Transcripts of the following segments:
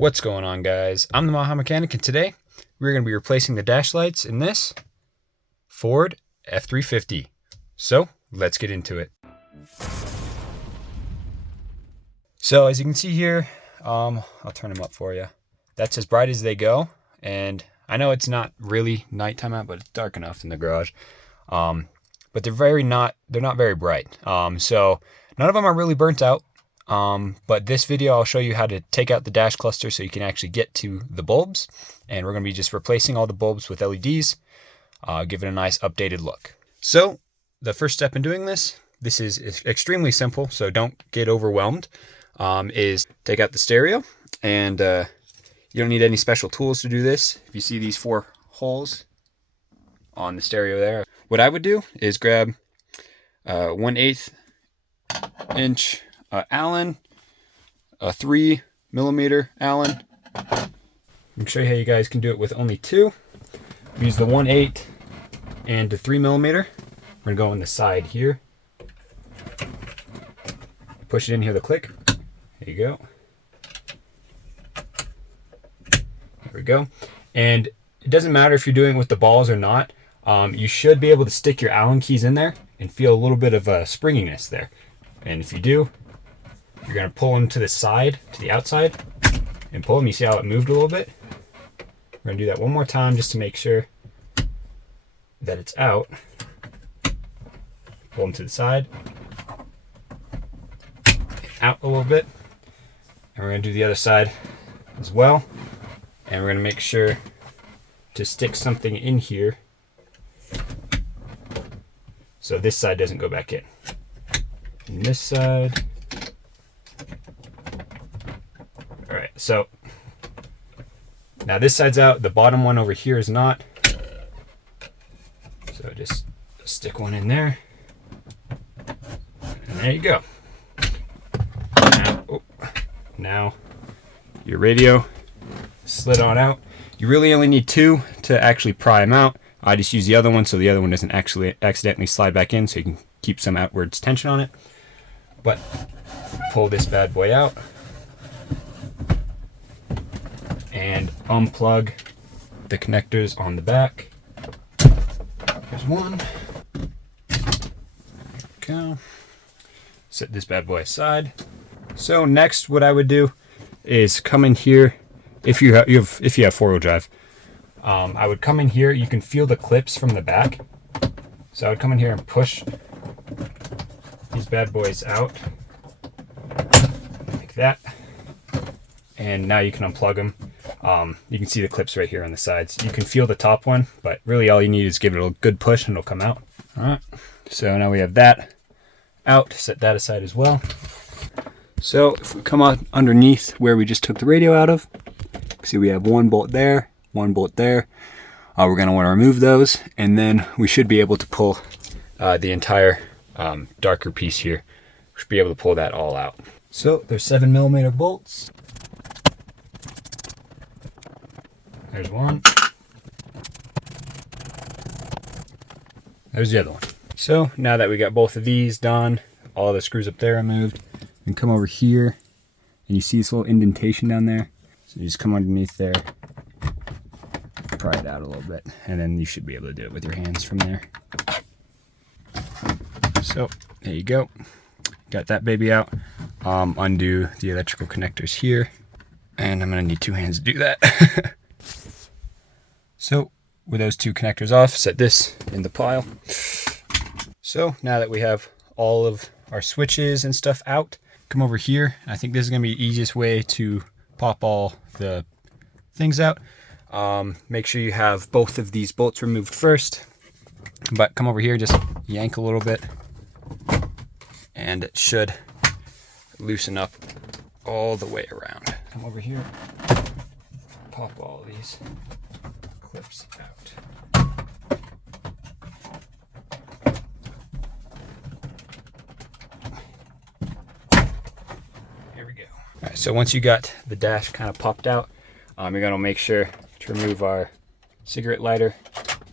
What's going on, guys? I'm the Maha Mechanic, and today we're going to be replacing the dash lights in this Ford F-350. So let's get into it. So as you can see here, I'll turn them up for you. That's as bright as they go, and I know it's not really nighttime out, but it's dark enough in the garage. But they're not very bright. So none of them are really burnt out. But this video, I'll show you how to take out the dash cluster so you can actually get to the bulbs. And we're going to be just replacing all the bulbs with LEDs, give it a nice updated look. So the first step in doing this is extremely simple, so don't get overwhelmed, is take out the stereo. And you don't need any special tools to do this. If you see these 4 holes on the stereo there, what I would do is grab 1/8 inch Allen, a 3mm Allen. I'll show you how you guys can do it with only 2. Use the 1/8 and the 3mm. We're gonna go on the side here. Push it in here, the click. There you go. There we go. And it doesn't matter if you're doing it with the balls or not. You should be able to stick your Allen keys in there and feel a little bit of a springiness there. And if you do, you're going to pull them to the side, to the outside, and pull them. You see how it moved a little bit? We're going to do that one more time just to make sure that it's out. Pull them to the side, out a little bit. And we're going to do the other side as well. And we're going to make sure to stick something in here so this side doesn't go back in. And this side. All right, so now this side's out, the bottom one over here is not. So just stick one in there. And there you go. Now your radio slid on out. You really only need 2 to actually pry them out. I just use the other one so the other one doesn't actually accidentally slide back in, so you can keep some outwards tension on it. But pull this bad boy out and unplug the connectors on the back. There's one. There we go. Set this bad boy aside. So next, what I would do is come in here. If you have 4-wheel drive, I would come in here. You can feel the clips from the back. So I would come in here and push these bad boys out like that, and now you can unplug them. You can see the clips right here on the sides. You can feel the top one, but really all you need is give it a good push and it'll come out. All right, so now we have that out. Set that aside as well. So if we come out underneath where we just took the radio out of, see we have 1 bolt there, 1 bolt there. We're going to want to remove those, and then we should be able to pull the entire darker piece here. We should be able to pull that all out. So there's 7mm bolts. There's one. There's the other one. So now that we got both of these done, all the screws up there removed, we can come over here, and you see this little indentation down there. So you just come underneath there, pry it out a little bit, and then you should be able to do it with your hands from there. So there you go. Got that baby out. Undo the electrical connectors here, and I'm gonna need 2 hands to do that. So with those 2 connectors off, set this in the pile. So now that we have all of our switches and stuff out, come over here. I think this is gonna be the easiest way to pop all the things out. Make sure you have both of these bolts removed first, but come over here, just yank a little bit, and it should loosen up all the way around. Come over here, pop all these clips out. Here we go. All right, so once you got the dash kind of popped out, you're gonna make sure to remove our cigarette lighter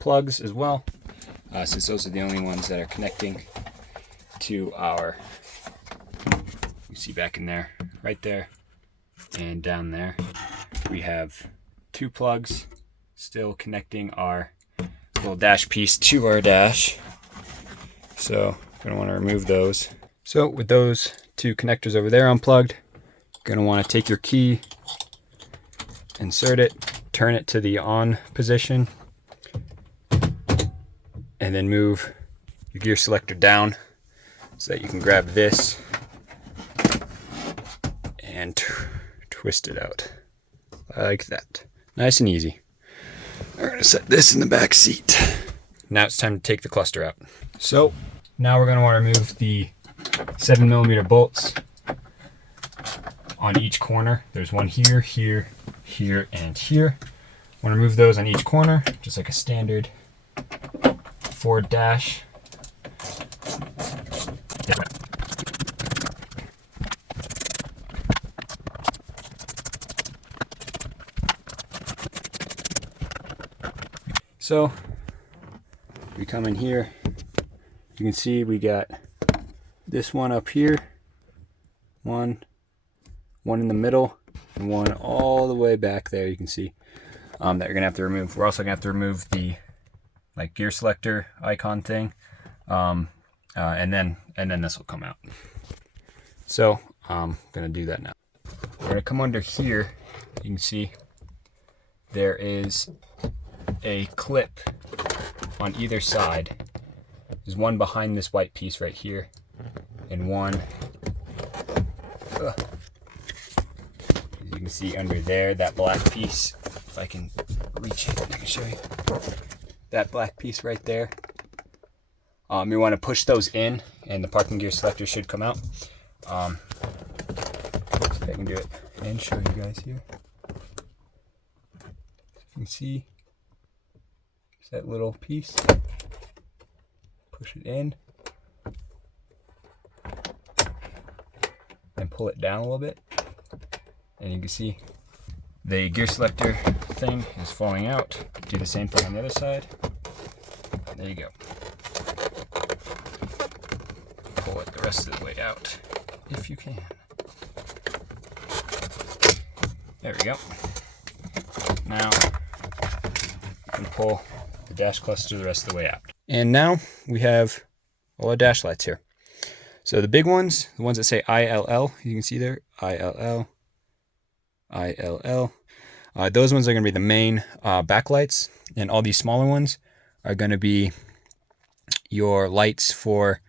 plugs as well, since those are the only ones that are connecting to our, you see back in there, right there, and down there. we have 2 plugs still connecting our little dash piece to our dash. So we're gonna want to remove those. So with those 2 connectors over there unplugged, you're gonna want to take your key, insert it, turn it to the on position, and then move your gear selector down so that you can grab this and twist it out like that. Nice and easy. We're gonna set this in the back seat. Now it's time to take the cluster out. So now we're gonna want to remove the 7mm bolts on each corner. There's one here, here, here, and here. Want to remove those on each corner, just like a standard Ford dash. So we come in here, you can see we got this one up here, one in the middle, and one all the way back there. You can see that you're gonna have to remove. We're also gonna have to remove the gear selector icon thing, and then this will come out. So I'm gonna do that now. We're gonna come under here. You can see there is a clip on either side. There's one behind this white piece right here, and one, as you can see under there, that black piece. If I can reach it, I can show you. That black piece right there. You want to push those in, and the parking gear selector should come out. See if I can do it and show you guys here. You can see that little piece. Push it in and pull it down a little bit, and you can see the gear selector thing is falling out. Do the same thing on the other side. There you go. Pull it the rest of the way out if you can. There we go. Now you can pull the dash cluster the rest of the way out. And now we have all our dash lights here. So the big ones, the ones that say ILL, you can see there, ILL, ILL. Those ones are going to be the main backlights, and all these smaller ones are going to be your lights for,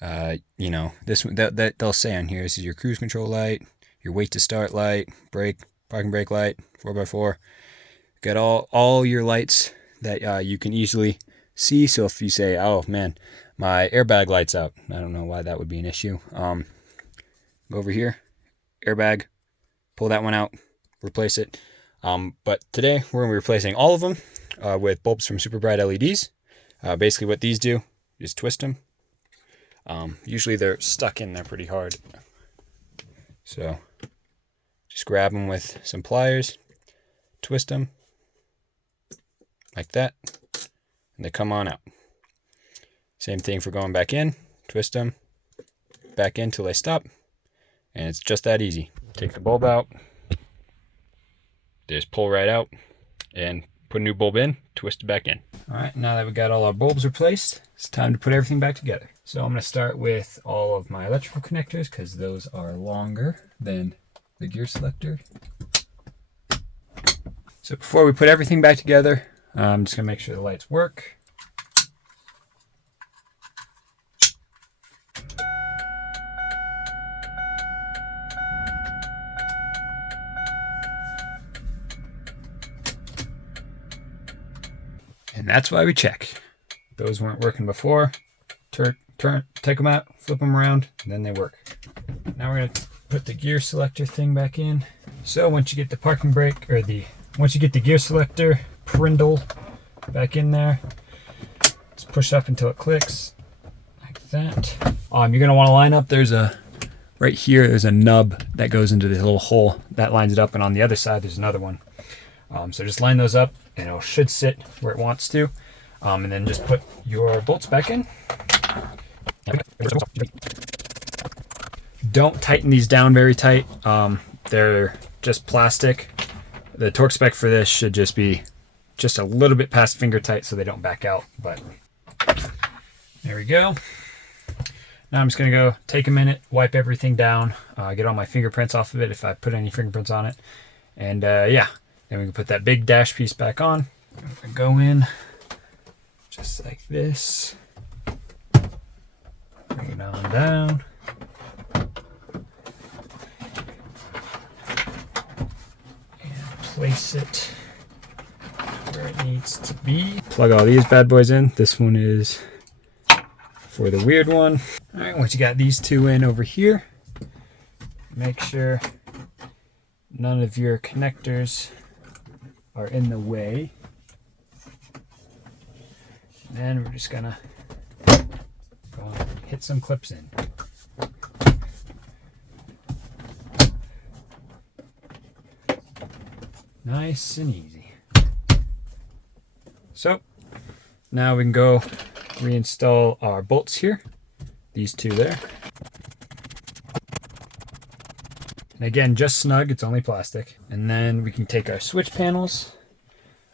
this one that they'll say on here. This is your cruise control light, your wait to start light, parking brake light, 4x4. Got all your lights that you can easily see. So if you say, oh man, my airbag light's out, I don't know why that would be an issue. Go over here, airbag, pull that one out, replace it. But today we're going to be replacing all of them with bulbs from Super Bright LEDs. Basically what these do is twist them. Usually they're stuck in there pretty hard. So just grab them with some pliers, twist them like that, and they come on out. Same thing for going back in, twist them back in till they stop, and it's just that easy. Take the bulb out, just pull right out, and put a new bulb in, twist it back in. All right, now that we got all our bulbs replaced, it's time to put everything back together. So I'm going to start with all of my electrical connectors because those are longer than the gear selector. So before we put everything back together, I'm just going to make sure the lights work. And that's why we check. Those weren't working before. Take them out, flip them around, and then they work. Now we're going to put the gear selector thing back in. So once you get the parking brake, or once you get the gear selector prindle back in there, just push up until it clicks, like that. You're going to want to line up, right here, there's a nub that goes into this little hole that lines it up, and on the other side there's another one. So just line those up, and it should sit where it wants to. And then just put your bolts back in. Don't tighten these down very tight. They're just plastic. The torque spec for this should just be just a little bit past finger tight so they don't back out, but there we go. Now I'm just gonna go take a minute, wipe everything down, get all my fingerprints off of it if I put any fingerprints on it. And yeah, then we can put that big dash piece back on. Go in just like this. Bring it on down. And place it where it needs to be. Plug all these bad boys in. This one is for the weird one. All right, once you got these two in over here, make sure none of your connectors are in the way. And then we're just gonna go and hit some clips in. Nice and easy. So now we can go reinstall our bolts here. These two there. And again, just snug, it's only plastic. And then we can take our switch panels,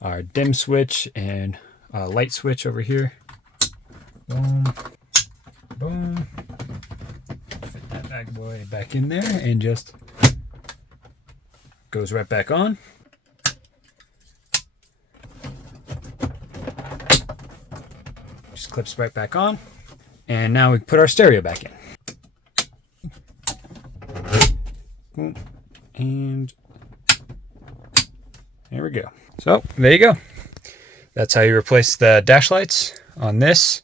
our dim switch and light switch over here. Boom, boom. Fit that bad boy back in there and just goes right back on. Just clips right back on. And now we put our stereo back in. And there we go. So there you go. That's how you replace the dash lights on this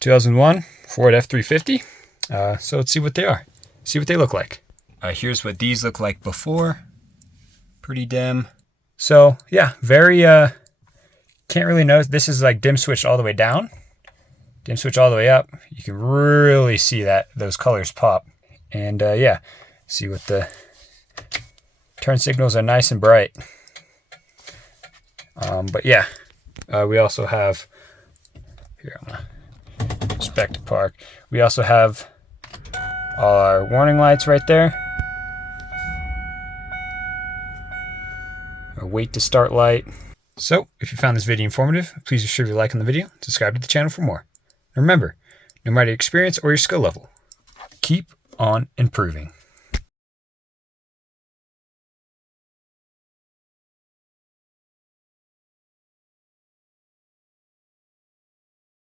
2001 Ford F-350. So let's see what they are. See what they look like. Here's what these look like before. Pretty dim. So yeah, very, can't really know. This is like dim switched all the way down. Dim switch all the way up. You can really see that those colors pop. And yeah, see what the turn signals are nice and bright. But yeah, we also have, here I'm gonna just back to park. We also have all our warning lights right there. Our wait to start light. So if you found this video informative, please be sure to like on the video, subscribe to the channel for more. And remember, no matter your experience or your skill level, keep on improving.